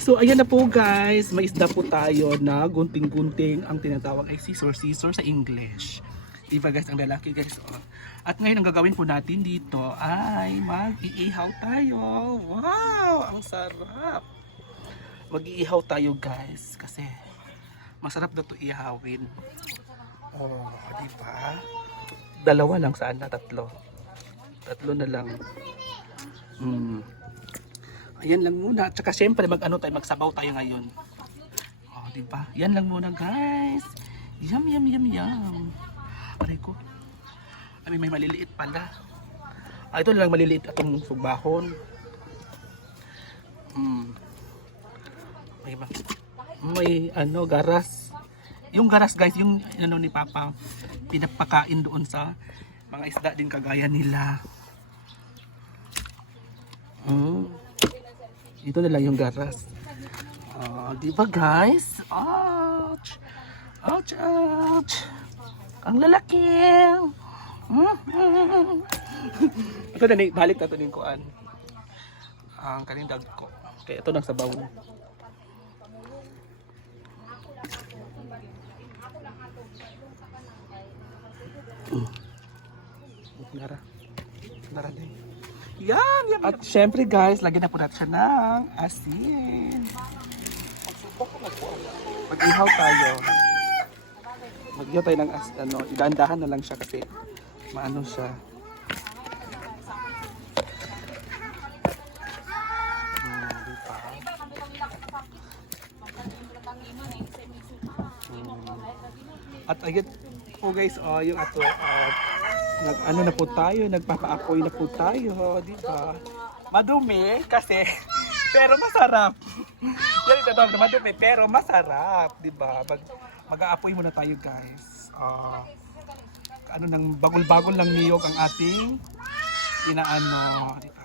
So ayan na po guys, may isda po tayo na gunting-gunting ang tinatawag ay scissor scissor sa English. Diba guys, ang lalaki guys. Oh. At ngayon ang gagawin po natin dito ay mag-iihaw tayo. Wow, ang sarap. Mag-iihaw tayo guys kasi masarap na to ihawin. Oh, di ba? Dalawa lang sana, tatlo. Tatlo na lang. Mm. Ayan lang muna. Tsaka syempre mag-ano tayo, magsabaw tayo ngayon. Oh, di ba? Yan lang muna, guys. Yum, yum, yum, yum. Aray ko. Ay, may maliliit pala. Ah, ito lang maliliit atong sugbahon. Mm. May, ma- may ano, garas. Yung garas guys, yung ano ni Papa, pinapakain doon sa mga isda din kagaya nila. Ito na lang yung garas. Ah, di ba guys? Ouch! Ouch, ouch! Ang lalaki! Mm. ito na, balik na ito ng kuan. Ang kaning dag ko. Kaya ito nang sabaw na. Nara. Nara din. Yan, yan. At syempre guys, lagyan na po natin siya ng asin. Mag-ihaw tayo. Mag-ihaw tayo ng asin. Ano, idahan na lang siya kasi maano siya. Hmm? Hmm. At ayun po guys, oh, yung ato, uh, nag ano na po tayo, nagpapaapoy na po tayo, di ba? Madumi kasi pero masarap. Yan ito daw, madumi pero masarap, di ba? Mag mag-aapoy muna tayo, guys. Ah, ano nang bagol-bagol ng niyog ang ating inaano, di ba?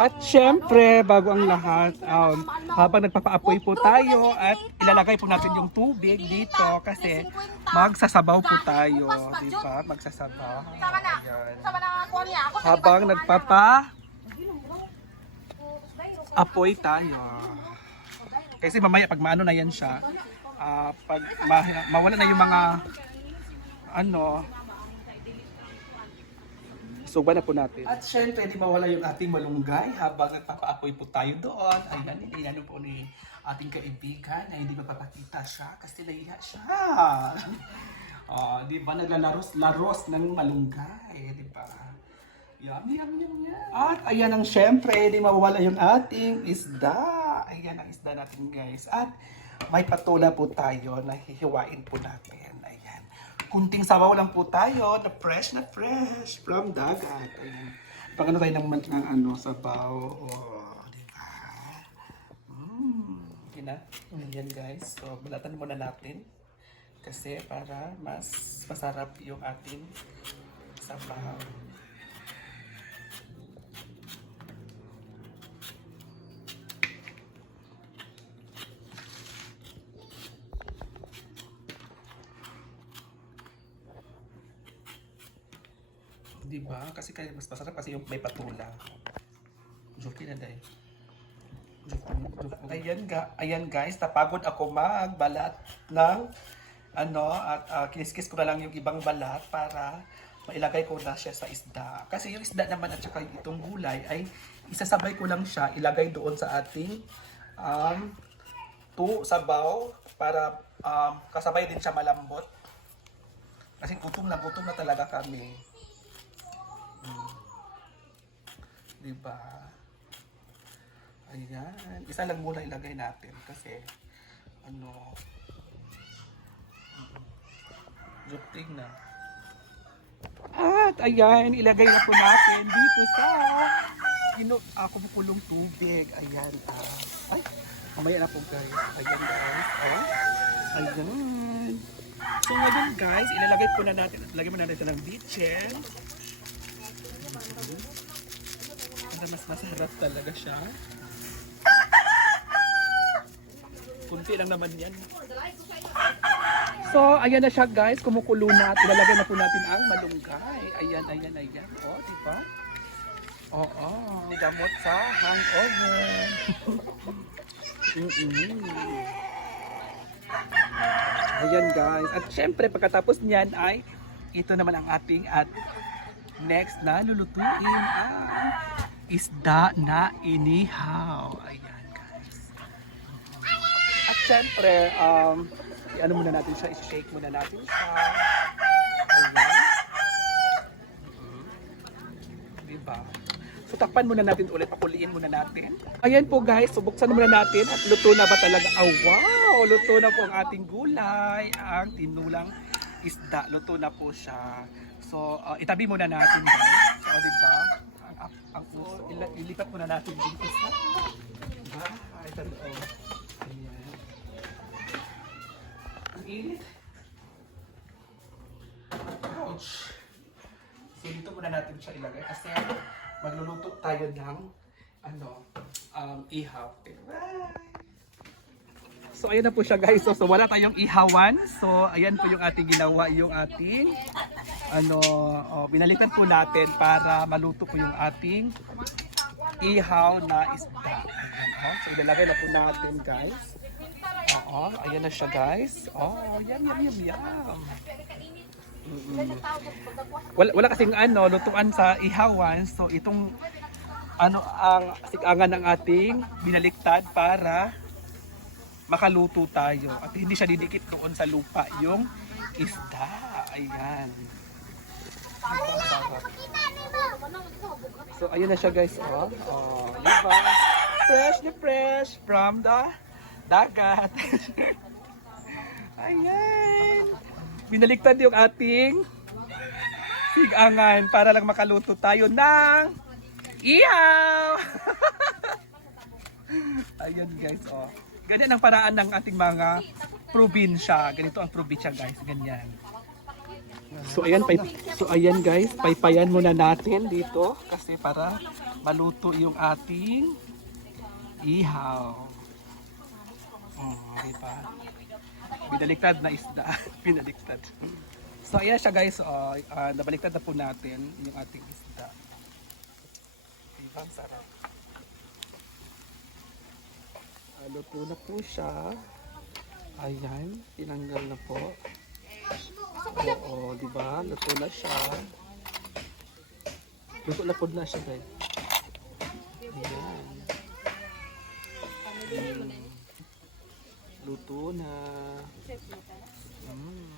At syempre, bago ang lahat, um, habang nagpapaapoy po tayo at ilalagay po natin yung tubig dito kasi magsasabaw po tayo, di ba? Magsasabaw. Ayan. Habang nagpapa apoy tayo. Kasi mamaya pag maano na yan siya, ah, pag ma- mawala na yung mga ano, suba na po natin. At syempre, di mawala yung ating malunggay habang nagpapaapoy po tayo doon. Ayan, inano po ni ating kaibigan na hindi magpapakita siya kasi nahiya siya. oh, di ba naglalaros-laros ng malunggay, di ba? Yum, yum, yum, yum. At ayan ang syempre, di mawala yung ating isda. Ayan ang isda natin guys. At may patula po tayo na hihiwain po natin. Kunting sabaw lang po tayo na fresh na fresh from dagat. Ayan. Pag ano tayo ng, ng ano, sabaw. Oh, di ba? Mm. Okay na. Ayan guys. So, balatan muna natin. Kasi para mas masarap yung ating sabaw. Di ba? Kasi kaya mas masarap kasi yung may patula. Joke na dahil. Ayan, ga, ayan guys, napagod ako magbalat ng ano at uh, kiniskis ko na lang yung ibang balat para mailagay ko na siya sa isda. Kasi yung isda naman at saka itong gulay ay isasabay ko lang siya ilagay doon sa ating um, tu sabaw para um, kasabay din siya malambot. Kasi gutom na gutom na talaga kami. Hmm. Di ba? Ayan. Isa lang muna ilagay natin kasi ano Juting na. At ayan, ilagay na po natin dito sa kinu ako uh, kulong tubig. Ayan. ah. ay, mamaya na po guys. Ayan guys. Oh. Ayan. So ngayon guys, ilalagay po na natin, lagay mo na natin ng bitchen. Para mas masarap talaga siya. Kunti lang naman yan. So, ayan na siya guys. Kumukulo na at ilalagay na po natin ang malunggay. Ayan, ayan, ayan. O, oh, di ba? Oo, gamot sa hangover. Mm-mm. Ayan guys. At syempre pagkatapos niyan ay ito naman ang ating at next na lulutuin ang isda na inihaw. Ayan guys. At syempre, um, ano muna natin siya, i-shake muna natin siya. Ayan. Diba? So takpan muna natin ulit, pakuliin muna natin. Ayan po guys, so buksan muna natin at luto na ba talaga? Oh wow! Luto na po ang ating gulay, ang tinulang isda. Luto na po siya. So uh, itabi muna natin guys. So diba? Ang, puso, ila- ilipat muna natin dito sa... Diba? Ay, ito loob. Ayan. Ang init. Ouch! So dito muna natin siya ilagay kasi magluluto tayo ng ano, um, ihaw. Bye! So ayan na po siya guys. So, so wala tayong ihawan. So ayan po yung ating ginawa, yung ating ano, oh, binalikan po natin para maluto po yung ating ihaw na isda. Oh. So ilalagay na po natin guys. Oo, ayan na siya guys. Oh, yum, yum, yum, yum. Mm-mm. Wala, wala kasing ano, lutuan sa ihawan. So itong ano ang sigangan ng ating binaliktad para makaluto tayo at hindi siya didikit doon sa lupa yung isda. Ayan. So ayun na siya guys, oh. Oh, diba? Fresh na fresh from the dagat. Ayan. Binaliktad yung ating sigangan para lang makaluto tayo ng ihaw. Ayan guys, oh. Ganyan ang paraan ng ating mga probinsya. Ganito ang probinsya guys, ganyan. So ayan, pay, so ayan guys, paypayan muna natin dito kasi para maluto yung ating ihaw. Oh, di ba? Binaliktad na isda. Binaliktad. So ayan siya guys, oh, ah, nabaliktad na po natin yung ating isda. Di ba? Ang sarap. Ah, luto na po siya. Ayan, tinanggal na po. Oo, di ba? Luto na siya. Luto na po na siya, guys. Ayan. Mm. Luto na. Mm.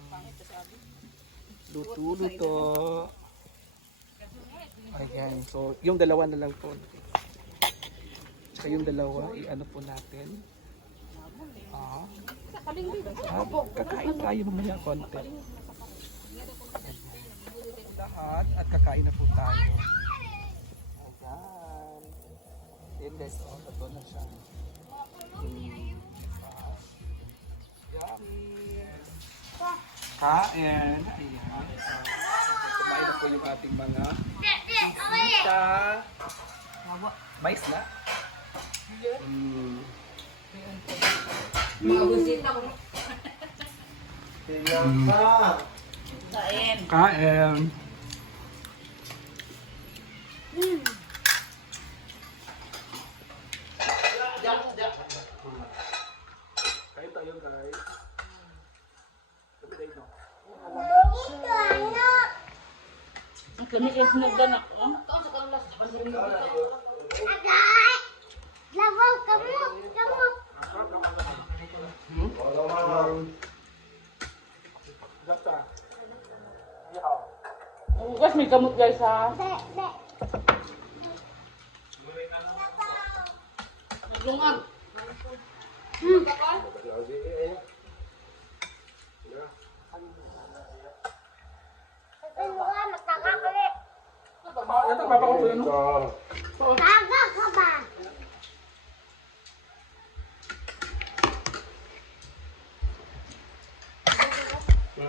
Luto, luto. Ayan, so yung dalawa na lang po. Tsaka yung dalawa, i-ano po natin. Ah. Ah, kakain tayo mamaya konti. Lahat at kakain na po tayo. Ayan. Ayan guys, oh, ito na siya. Yummy. Kain. Ayan. Kumain na po yung ating mga isita. Mais na. Mm. Mga busita ko. Kain. Kain. Kain tayo guys. Sabi tayo no. Ang lamig ang nagdanak. Oh. Lavaw, kamot, kamot. Basta. Ihaw. Bukas may kamot guys ha. Lungan. Tulungan, magkakakali. Ito, papakulo no? Taga ka ba?